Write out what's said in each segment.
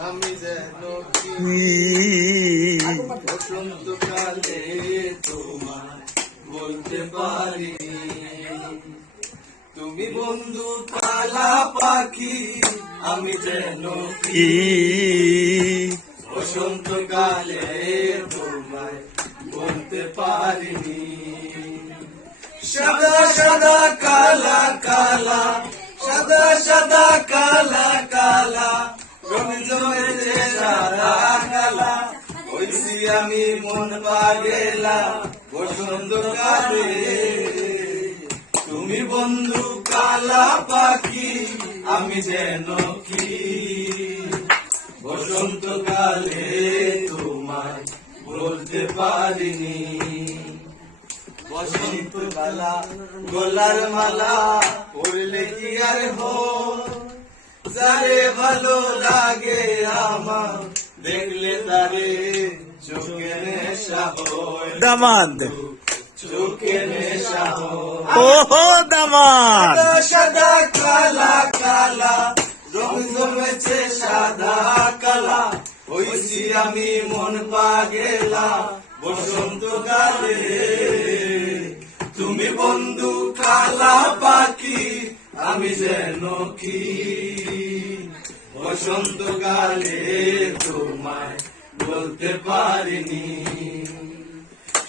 আমি যেন তোমার বলতে পারি। তুমি বন্ধু কালা পাখি আমি যেন কি? বসন্তকালে তোমায় বলতে পারিনি সাদা সাদা কালা কালা সাদা সাদা কালা কালা হইছি আমি মন পাগেলা বসন্ত কালে তুমি বন্ধু কালা পাখি, আমি যেন কি? বসন্ত কালে তোমায় বলতে পারিনি। বসন্ত কালা গোলার মালা পড়লে কি আর হো যারে ভালো লাগে আমার দেখলে তারে চোখে নেশা হয়। দামাদ। চোখে নেশা হয়। ওহো দামাদ। সাদা কালা কালা রং জমেছে সাদা কালা। হইছি আমি মন পাগেলা বসন্ত কালে। তুমি বন্ধু কালা পাখি আমি যেন কি? বসন্ত কালে তোমায় বলতে পারিনি।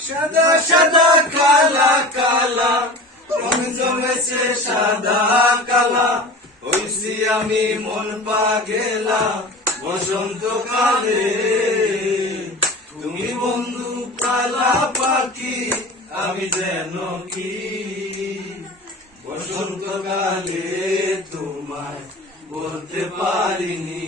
সাদা সাদা, কালা কালা রং জমেছে সাদা, কালা। হইছি আমি মন পাগেলা বসন্ত কালে তুমি বন্ধু কালা পাখি, আমি যেন কি? বসন্ত কালে তোমায় বলতে পারিনি